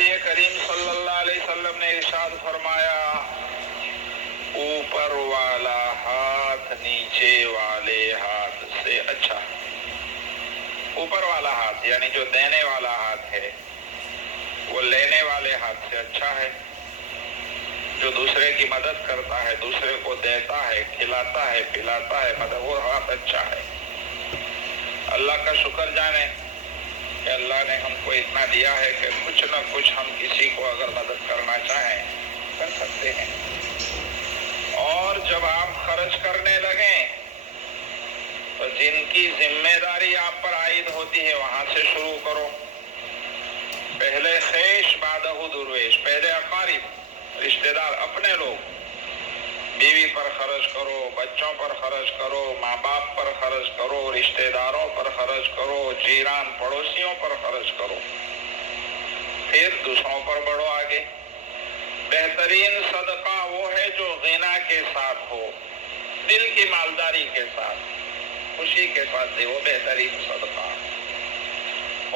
نبی کریم صلی اللہ علیہ وسلم نے ارشاد فرمایا اوپر والا ہاتھ نیچے والے ہاتھ سے اچھا ہے۔ اوپر والا ہاتھ یعنی جو دینے والا ہاتھ ہے وہ لینے والے ہاتھ سے اچھا ہے۔ جو دوسرے کی مدد کرتا ہے، دوسرے کو دیتا ہے، کھلاتا ہے، پلاتا ہے، مدد، وہ ہاتھ اچھا ہے۔ اللہ کا شکر جانے کہ اللہ نے ہم کو اتنا دیا ہے کہ کچھ نہ کچھ ہم کسی کو اگر مدد کرنا چاہیں کر سکتے ہیں۔ اور جب آپ خرچ کرنے لگیں تو جن کی ذمہ داری آپ پر عائد ہوتی ہے وہاں سے شروع کرو۔ پہلے خیش بعدہ درویش، پہلے اقارب، رشتہ دار، اپنے لوگ، بیوی پر خرچ کرو، بچوں پر خرچ کرو، ماں باپ پر خرچ کرو، رشتہ داروں پر خرچ کرو، جیران پڑوسیوں پر خرچ کرو، پھر دوسروں پر بڑھو آگے۔ بہترین صدقہ وہ ہے جو غنا کے ساتھ ہو، دل کی مالداری کے ساتھ، خوشی کے ساتھ دے، وہ بہترین صدقہ۔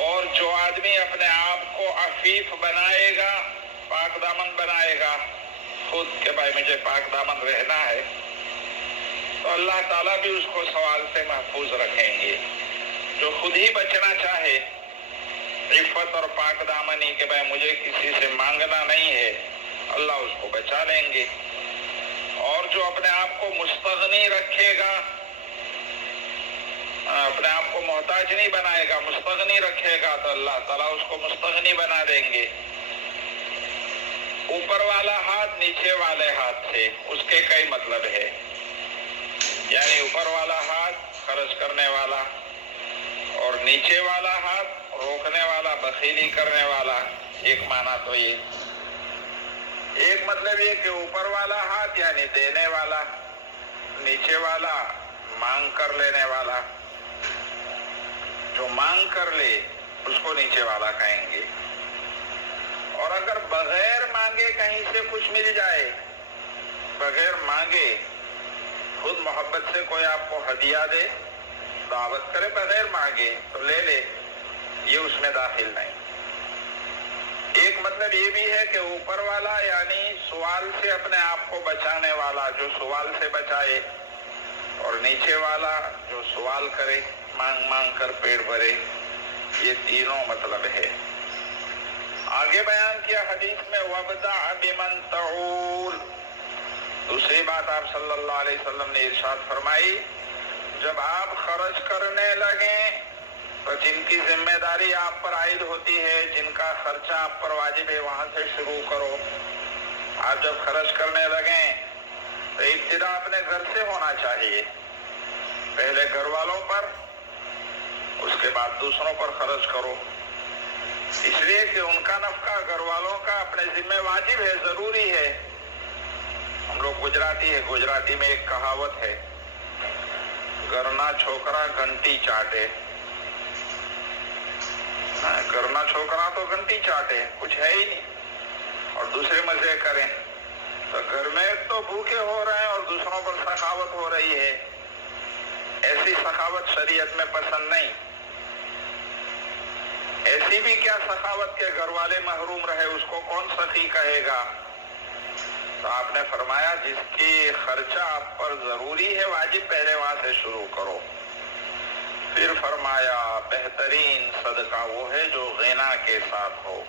اور جو آدمی اپنے آپ کو عفیف بنائے گا، پاک دامن بنائے گا خود کہ بھائی مجھے پاک دامن رہنا ہے، تو اللہ تعالیٰ بھی اس کو سوال سے محفوظ رکھیں گے۔ جو خود ہی بچنا چاہے عفت اور پاک دامنی کہ بھائی مجھے کسی سے مانگنا نہیں ہے، اللہ اس کو بچا لیں گے۔ اور جو اپنے آپ کو مستغنی رکھے گا، اپنے آپ کو محتاج نہیں بنائے گا، مستغنی رکھے گا، تو اللہ تعالیٰ اس کو مستغنی بنا دیں گے۔ اوپر والا ہاتھ نیچے والے ہاتھ سے، اس کے کئی مطلب ہے۔ یعنی اوپر والا ہاتھ خرچ کرنے والا اور نیچے والا ہاتھ روکنے والا، بخیلی کرنے والا، ایک معنی تو یہ۔ ایک مطلب یہ کہ اوپر والا ہاتھ یعنی دینے والا، نیچے والا مانگ کر لینے والا۔ جو مانگ کر لے اس کو نیچے والا کہیں گے۔ اور اگر بغیر مانگے کہیں سے کچھ مل جائے، بغیر مانگے خود محبت سے کوئی آپ کو ہدیہ دے، دعوت کرے بغیر مانگے تو لے لے، یہ اس میں داخل نہیں۔ ایک مطلب یہ بھی ہے کہ اوپر والا یعنی سوال سے اپنے آپ کو بچانے والا، جو سوال سے بچائے، اور نیچے والا جو سوال کرے، مانگ مانگ کر پیٹ بھرے، یہ تینوں مطلب ہے۔ آگے بیان کیا حدیث میں وَابْدَعْ بِمَنْ تَعُولُ۔ دوسری بات آپ صلی اللہ علیہ وسلم نے ارشاد فرمائی جب آپ خرچ کرنے لگیں تو جن کی ذمہ داری آپ پر عائد ہوتی ہے، جن کا خرچہ آپ پر واجب ہے، وہاں سے شروع کرو۔ آپ جب خرچ کرنے لگیں تو ابتدا اپنے گھر سے ہونا چاہیے، پہلے گھر والوں پر، اس کے بعد دوسروں پر خرچ کرو، اس لیے کہ ان کا نفقہ گھر والوں کا اپنے ذمہ واجب ہے، ضروری ہے۔ ہم لوگ گجراتی ہے، گجراتی میں ایک کہاوت ہے، گھرنا چھوکرا گھنٹی چاٹے۔ گھرنا چھوکرا تو گھنٹی چاٹے، کچھ ہے ہی نہیں، اور دوسرے مزے کریں۔ تو گھر میں تو بھوکے ہو رہے ہیں اور دوسروں پر سخاوت ہو رہی ہے، ایسی سخاوت شریعت میں پسند نہیں۔ ایسی بھی کیا سخاوت کے گھر والے محروم رہے، اس کو کون سخی کہے گا؟ تو آپ نے فرمایا جس کی خرچہ آپ پر ضروری ہے، واجب، پہلے وہاں سے شروع کرو۔ پھر فرمایا بہترین صدقہ وہ ہے جو غنا کے ساتھ ہو۔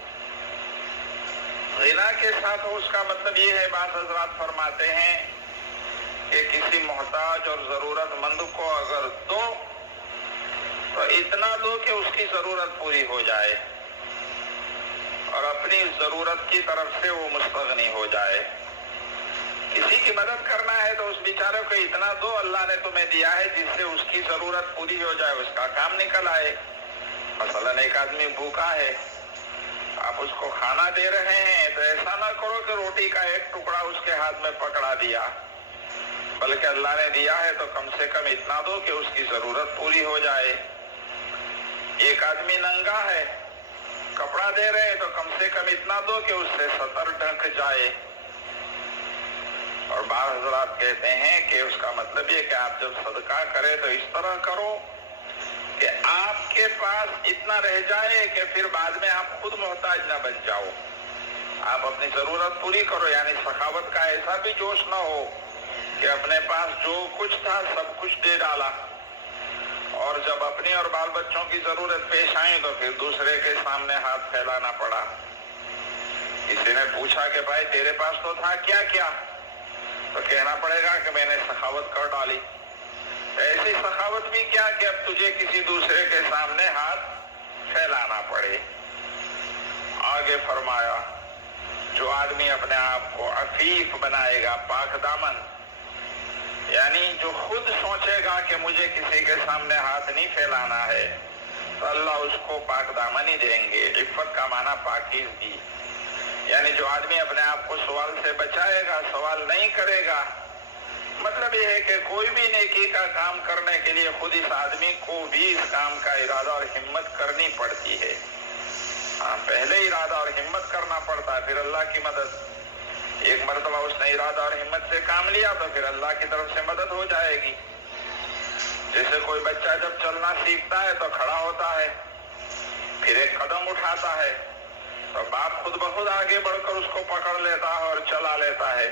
غنا کے ساتھ ہو، اس کا مطلب یہ ہے، بعض حضرات فرماتے ہیں کہ کسی محتاج اور ضرورت مند کو اگر دو تو اتنا دو کہ اس کی ضرورت پوری ہو جائے اور اپنی ضرورت کی طرف سے وہ مستغنی ہو جائے۔ کسی کی مدد کرنا ہے تو اس بیچارے کو اتنا دو، اللہ نے تمہیں دیا ہے جس سے اس کی ضرورت پوری ہو جائے، اس کا کام نکل آئے۔ مثلاً ایک آدمی بھوکا ہے، آپ اس کو کھانا دے رہے ہیں تو ایسا نہ کرو کہ روٹی کا ایک ٹکڑا اس کے ہاتھ میں پکڑا دیا، بلکہ اللہ نے دیا ہے تو کم سے کم اتنا دو کہ اس کی ضرورت پوری ہو جائے۔ ایک آدمی ننگا ہے، کپڑا دے رہے ہیں تو کم سے کم اتنا دو کہ اس سے سطر ڈھک جائے۔ اور بعض حضرات کہتے ہیں کہ اس کا مطلب یہ کہ آپ جب صدقہ کریں تو اس طرح کرو کہ آپ کے پاس اتنا رہ جائے کہ پھر بعد میں آپ خود محتاج نہ بن جاؤ. آپ اپنی ضرورت پوری کرو، یعنی سخاوت کا ایسا بھی جوش نہ ہو کہ اپنے پاس جو کچھ تھا سب کچھ دے ڈالا، اور جب اپنی اور بال بچوں کی ضرورت پیش آئی تو پھر دوسرے کے سامنے ہاتھ پھیلانا پڑا. کسی نے پوچھا کہ بھائی تیرے پاس تو تھا کیا کیا، تو کہنا پڑے گا کہ میں نے سخاوت کر ڈالی. ایسی سخاوت بھی کیا کہ اب تجھے کسی دوسرے کے سامنے ہاتھ پھیلانا پڑے. آگے فرمایا جو آدمی اپنے آپ کو عفیف بنائے گا، پاک دامن، یعنی جو خود سوچے گا کہ مجھے کسی کے سامنے ہاتھ نہیں پھیلانا ہے، تو اللہ اس کو پاک دامنی دیں گے. عفت کا معنی پاکیزگی، یعنی جو آدمی اپنے آپ کو سوال سے بچائے گا، سوال نہیں کرے گا. مطلب یہ ہے کہ کوئی بھی نیکی کا کام کرنے کے لیے خود اس آدمی کو بھی اس کام کا ارادہ اور ہمت کرنی پڑتی ہے. پہلے ارادہ اور ہمت کرنا پڑتا ہے، پھر اللہ کی مدد. ایک مرتبہ اس نے ارادہ اور ہمت سے کام لیا تو پھر اللہ کی طرف سے مدد ہو جائے گی. جیسے کوئی بچہ جب چلنا سیکھتا ہے تو کھڑا ہوتا ہے، پھر ایک قدم اٹھاتا ہے، تو باپ خود بخود آگے بڑھ کر اس کو پکڑ لیتا ہے اور چلا لیتا ہے.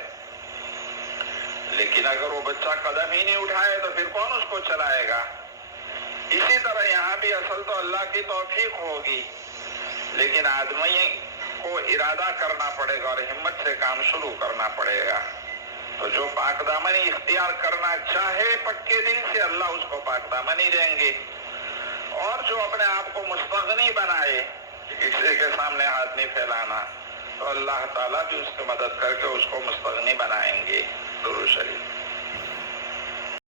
لیکن اگر وہ بچہ قدم ہی نہیں اٹھائے تو پھر کون اس کو چلائے گا؟ اسی طرح یہاں بھی اصل تو اللہ کی توفیق ہوگی، لیکن آدمی کو ارادہ کرنا پڑے گا اور ہمت سے کام شروع کرنا پڑے گا. تو جو پاک دامنی اختیار کرنا چاہے پکے دل سے، اللہ اس کو پاک دامنی دیں گے. اور جو اپنے آپ کو مستغنی بنائے، کسی کے سامنے ہاتھ نہیں پھیلانا، تو اللہ تعالیٰ بھی اس کی مدد کر کے اس کو مستغنی بنائیں گے. درود شریف.